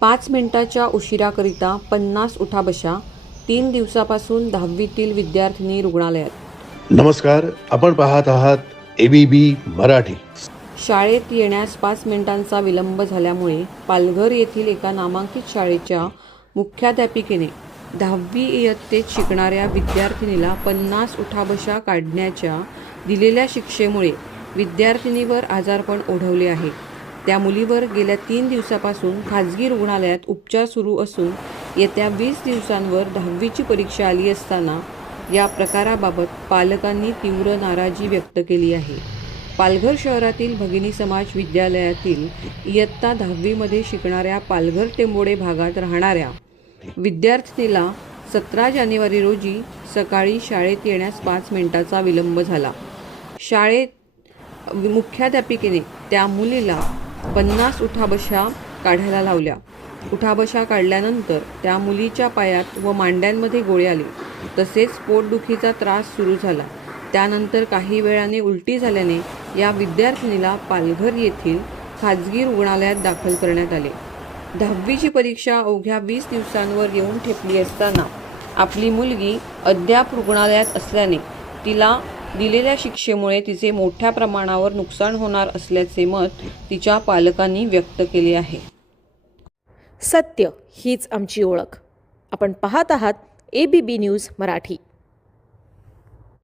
पाच मिनिटाच्या उशिराकरिता पन्नास उठाबशा तीन दिवसापासून दहावीतील विद्यार्थिनी रुग्णालयात. नमस्कार आपण पाहत आहात एबीबी मराठी. शाळेत येण्यास पाच मिनिटांचा विलंब झाल्यामुळे पालघर येथील एका नामांकित शाळेच्या मुख्याध्यापिकेने दहावी इयत्तेत शिकणाऱ्या विद्यार्थिनीला पन्नास उठाबशा काढण्याच्या दिलेल्या शिक्षेमुळे विद्यार्थिनीवर आजारपण ओढवले आहे. त्या मुलीवर गेल्या तीन दिवसापासून खाजगी रुग्णालयात उपचार सुरू असून येत्या वीस दिवसांवर दहावीची परीक्षा आली असताना या प्रकाराबाबत पालकांनी तीव्र नाराजी व्यक्त केली आहे. पालघर शहरातील भगिनी समाज विद्यालयातील इयत्ता दहावीमध्ये शिकणाऱ्या पालघर टेंबोडे भागात राहणाऱ्या विद्यार्थिनीला सतरा जानेवारी रोजी सकाळी शाळेत येण्यास पाच मिनिटाचा विलंब झाला. शाळेत मुख्याध्यापिकेने त्या मुलीला पन्नास उठाबशा काढायला लावल्या. उठाबशा काढल्यानंतर त्या मुलीच्या पायात व मांड्यांमध्ये गोळे आले. तसेच पोटदुखीचा त्रास सुरू झाला. त्यानंतर काही वेळाने उलटी झाल्याने या विद्यार्थिनीला पालघर येथील खाजगी रुग्णालयात दाखल करण्यात आले. दहावीची परीक्षा अवघ्या वीस दिवसांवर येऊन ठेपली असताना आपली मुलगी अद्याप रुग्णालयात असल्याने तिला दिलेल्या शिक्षेमुळे तिचे मोठ्या प्रमाणावर नुकसान होणार असल्याचे मत तिच्या पालकांनी व्यक्त केले आहे. सत्य हीच आमची ओळख. आपण पाहत आहात A B B news Marathi.